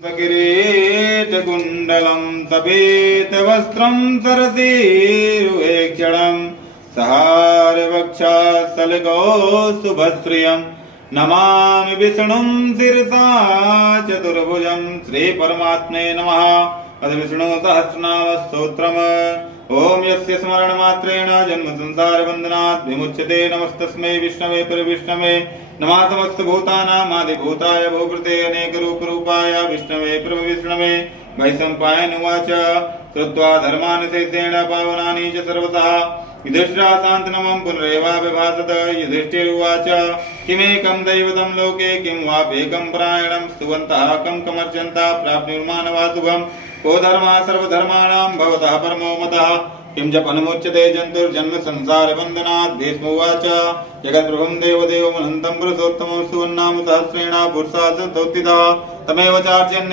किरीटकुण्डलं सफेदवस्त्रं सरसीरुहेक्षणं सहारवक्षस्थलकौस्तुभश्रियं नमामि विष्णुं शिरसा चतुर्भुजं श्रीपरमात्मने नमः। अथ विष्णुसहस्रनामस्तोत्रम्। ओम यस्य स्मरणमात्रेण जन्मसंसारबन्धनात् विमुच्यते। नमस्तस्मै विष्णवे प्रविष्णवे नमः। समस्तभूतानामादिभूताय भूभृते अनेकरूपरूपाय विष्णवे प्रविष्णवे वैशम्पायन उवाच। कृत्वा धर्मान् शेषेण पावनानि च सर्वतः युधिष्ठिराशान्तनमं पुनरेवाभिभाषत। युधिष्ठिरुवाच किमेकं दैवतं लोके किं वाप्येकं परायणं स्तुवन्तः कं कमर्चन्तः प्राप्नुर्मानवासुभम् को धर्मः सर्वधर्माणां भवतः परमो मतः किं च अनुमुच्यते जन्तुर्जन्म संसारबन्धनात्। भीष्मोवाच जगद्गुरुं देवदेवमनन्तं पुरुषोत्तमं सुवर्णाम सहस्रेण पुरुषा स्तोत्थितः तमेव चार्चयन्